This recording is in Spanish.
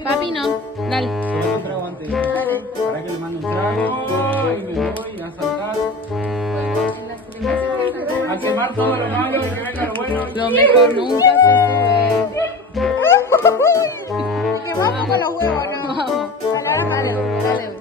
Papi no, dale. Solo un trago antes. Para que le mande un trago y me voy a saltar. A quemar todo lo malo y que venga lo bueno. Lo mejor nunca se sube. Que vamos con los huevos, ¿no? Vamos. Dale, dale, dale.